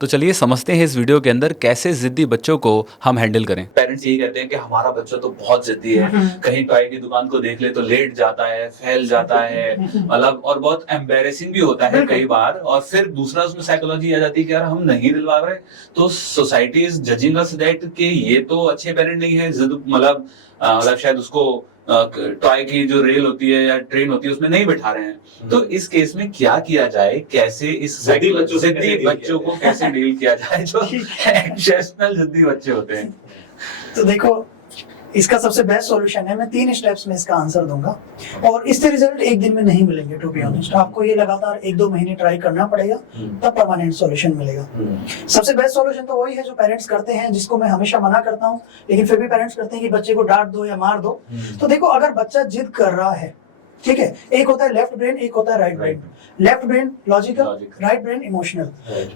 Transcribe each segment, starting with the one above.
तो चलिए समझते हैं इस वीडियो के अंदर कैसे जिद्दी बच्चों को हम हैंडल करें। पेरेंट्स यही कहते हैं कि हमारा बच्चा तो बहुत जिद्दी है, कहीं टॉय की दुकान को देख ले तो लेट जाता है, फैल जाता है, मतलब और बहुत एम्बैरेसिंग भी होता है कई बार। और फिर दूसरा उसमें साइकोलॉजी आ जाती है कि यार हम नहीं दिलवा रहे तो society is judging us that कि ये तो अच्छे पेरेंट नहीं है, जिद मतलब शायद उसको टॉय की जो रेल होती है या ट्रेन होती है उसमें नहीं बिठा रहे हैं। तो इस केस में क्या किया जाए, कैसे इस जिद्दी बच्चों को कैसे डील किया जाए जो एक्सेप्शनल जिद्दी बच्चे होते हैं। तो देखो, इसका सबसे बेस्ट सॉल्यूशन है, मैं 3 स्टेप्स में इसका आंसर दूंगा और इससे रिजल्ट एक दिन में नहीं मिलेंगे। टू बी ऑनेस्ट, आपको ये लगातार 1-2 महीने ट्राई करना पड़ेगा, तब परमानेंट सॉल्यूशन मिलेगा। सबसे बेस्ट सॉल्यूशन तो वही है जो पेरेंट्स करते हैं, जिसको मैं हमेशा मना करता हूँ, लेकिन फिर भी पेरेंट्स करते हैं कि बच्चे को डांट दो या मार दो। तो देखो, अगर बच्चा जिद कर रहा है, ठीक है, एक होता है लेफ्ट ब्रेन, एक होता है right brain. Left brain logical, right brain emotional.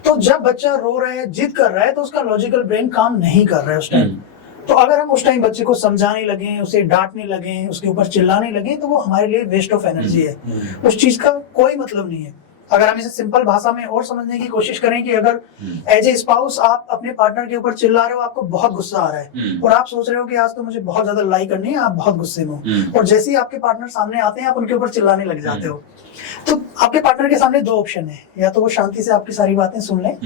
तो जब बच्चा रो रहा है, जिद कर रहा है, तो उसका लॉजिकल ब्रेन काम नहीं कर रहा है उस टाइम। तो अगर हम उस टाइम बच्चे को समझाने लगे, उसे डांटने लगे, उसके ऊपर चिल्लाने लगे, तो वो हमारे लिए वेस्ट ऑफ एनर्जी है। उस चीज का कोई मतलब नहीं है। अगर हम इसे सिंपल भाषा में और समझने की कोशिश करें कि अगर एज ए स्पाउस आप अपने पार्टनर के ऊपर चिल्ला रहे हो, आपको बहुत गुस्सा आ रहा है और आप सोच रहे हो कि आज तो मुझे बहुत ज्यादा लड़ाई करनी है, आप बहुत गुस्से में हो, और जैसे ही आपके पार्टनर सामने आते हैं आप उनके ऊपर चिल्लाने लग जाते हो। तो आपके पार्टनर के सामने 2 ऑप्शन है, या तो वो शांति से आपकी सारी बातें सुन लें,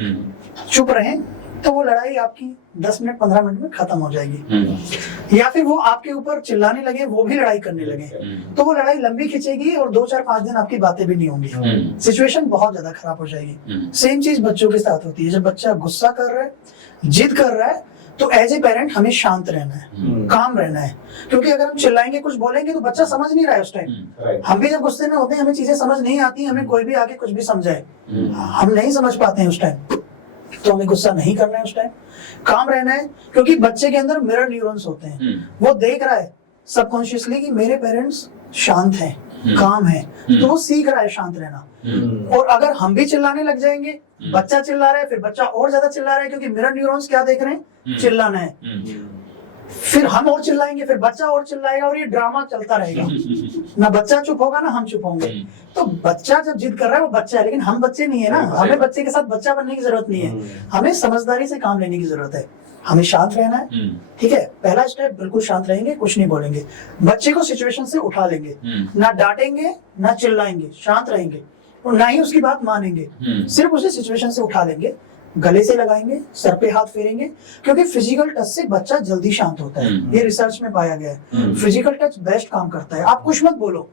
चुप रहें, तो वो लड़ाई आपकी 10 मिनट 15 मिनट में खत्म हो जाएगी, या फिर वो आपके ऊपर चिल्लाने लगे, वो भी लड़ाई करने लगे, तो वो लड़ाई लंबी खिंचेगी और 2-4-5 दिन आपकी बातें भी नहीं होंगी, सिचुएशन बहुत ज्यादा खराब हो जाएगी। सेम चीज बच्चों के साथ होती है। जब बच्चा गुस्सा कर रहा है, जिद कर रहा है, तो एज ए पेरेंट हमें शांत रहना है, काम रहना है, क्योंकि अगर हम चिल्लाएंगे, कुछ बोलेंगे, तो बच्चा समझ नहीं रहा है उस टाइम। हम भी जब गुस्से में होते हैं, हमें चीजें समझ नहीं आती, हमें कोई भी आके कुछ भी समझाए, हम नहीं समझ पाते हैं उस टाइम, तो हमें गुस्सा नहीं करना है उस टाइम, काम रहना है। क्योंकि बच्चे के अंदर मिरर न्यूरॉन्स होते हैं, वो देख रहा है सबकॉन्शियसली कि मेरे पेरेंट्स शांत हैं, काम है, तो वो सीख रहा है शांत रहना। और अगर हम भी चिल्लाने लग जाएंगे, बच्चा चिल्ला रहा है, फिर बच्चा और ज्यादा चिल्ला रहा है, क्योंकि मिरर न्यूरॉन्स क्या देख रहे हैं, चिल्लाना है, फिर हम और चिल्लाएंगे, फिर बच्चा और चिल्लाएगा, और ये ड्रामा चलता रहेगा। ना बच्चा चुप होगा, ना हम चुप होंगे। तो बच्चा जब जिद कर रहा है, वो बच्चा है, लेकिन हम बच्चे नहीं है ना। हमें बच्चे के साथ बच्चा बनने की जरूरत नहीं है, हमें समझदारी से काम लेने की जरूरत है, हमें शांत रहना है। ठीक है, पहला स्टेप, बिल्कुल शांत रहेंगे, कुछ नहीं बोलेंगे, बच्चे को सिचुएशन से उठा लेंगे, ना डांटेंगे, ना चिल्लाएंगे, शांत रहेंगे, और ना ही उसकी बात मानेंगे, सिर्फ उसे सिचुएशन से उठा लेंगे, गले से लगाएंगे, सर पे हाथ फेरेंगे, क्योंकि फिजिकल टच से बच्चा जल्दी शांत होता है। ये रिसर्च में पाया गया है, फिजिकल टच बेस्ट काम करता है। आप कुछ मत बोलो,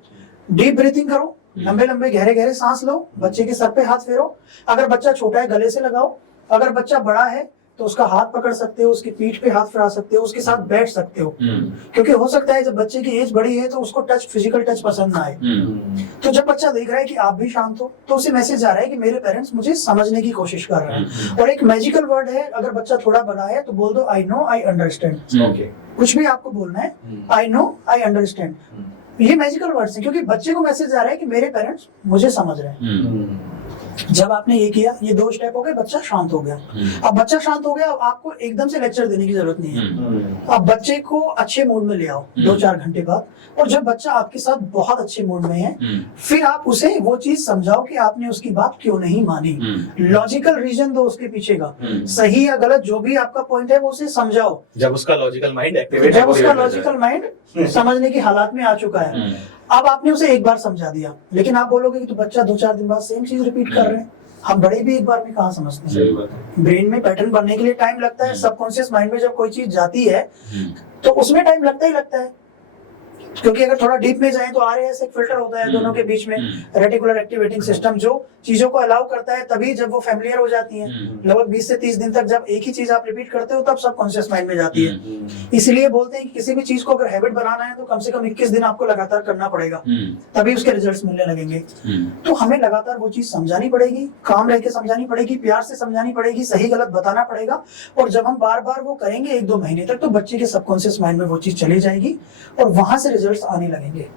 डीप ब्रीथिंग करो, लंबे लंबे गहरे गहरे सांस लो, बच्चे के सर पे हाथ फेरो। अगर बच्चा छोटा है, गले से लगाओ, अगर बच्चा बड़ा है तो उसका हाथ पकड़ सकते हो, उसकी पीठ पे हाथ फिरा सकते हो, उसके साथ बैठ सकते हो, क्योंकि हो सकता है जब बच्चे की एज बड़ी है तो उसको टच, फिजिकल टच पसंद ना आए। तो जब बच्चा देख रहा है कि आप भी शांत हो, तो उसे मैसेज आ रहा है कि मेरे पेरेंट्स मुझे समझने की कोशिश कर रहे हैं। और एक मैजिकल वर्ड है, अगर बच्चा थोड़ा बड़ा है तो बोल दो, आई नो, आई अंडरस्टैंड। कुछ भी आपको बोलना है, आई नो, आई अंडरस्टैंड, ये मैजिकल वर्ड्स हैं, क्योंकि बच्चे को मैसेज आ रहा है कि मेरे पेरेंट्स मुझे समझ रहे हैं। जब आपने ये किया, ये 2 स्टेप हो गए, बच्चा शांत हो गया। अब बच्चा शांत हो गया, अब आपको एकदम से लेक्चर देने की जरूरत नहीं है। अब बच्चे को अच्छे मूड में ले आओ 2-4 घंटे बाद, और जब बच्चा आपके साथ बहुत अच्छे मूड में है, फिर आप उसे वो चीज समझाओ कि आपने उसकी बात क्यों नहीं मानी। लॉजिकल रीजन दो उसके पीछे का, सही या गलत जो भी आपका पॉइंट है वो उसे समझाओ। जब उसका लॉजिकल माइंड एक्टिवेट, जब उसका लॉजिकल माइंड समझने की हालात में आ चुका है, अब आपने उसे एक बार समझा दिया, लेकिन आप बोलोगे कि तो बच्चा 2-4 दिन बाद सेम चीज रिपीट कर रहे हैं। हम बड़े भी एक बार में कहाँ समझते हैं, ब्रेन में पैटर्न बनने के लिए टाइम लगता है। सबकॉन्शियस माइंड में जब कोई चीज जाती है तो उसमें टाइम लगता ही लगता है, क्योंकि अगर थोड़ा डीप में जाए तो RAS एक फिल्टर होता है दोनों के बीच में, रेटिकुलर एक्टिवेटिंग सिस्टम, जो चीजों को अलाउ करता है तभी जब वो फैमिलियर हो जाती हैं। लगभग 20 से 30 दिन तक जब एक ही चीज आप रिपीट करते हो, तब सबकॉन्शियस माइंड में जाती है। इसलिए बोलते हैं कि किसी भी चीज को अगर हैबिट बनाना है तो कम से कम 21 दिन आपको लगातार करना पड़ेगा, तभी उसके रिजल्ट्स मिलने लगेंगे। तो हमें लगातार वो चीज समझानी पड़ेगी, काम रह के समझानी पड़ेगी, प्यार से समझानी पड़ेगी, सही गलत बताना पड़ेगा। और जब हम बार बार वो करेंगे 1-2 महीने तक, तो बच्चे के सबकॉन्शियस माइंड में वो चीज चली जाएगी और वहां से रिजल्ट्स आने लगेंगे।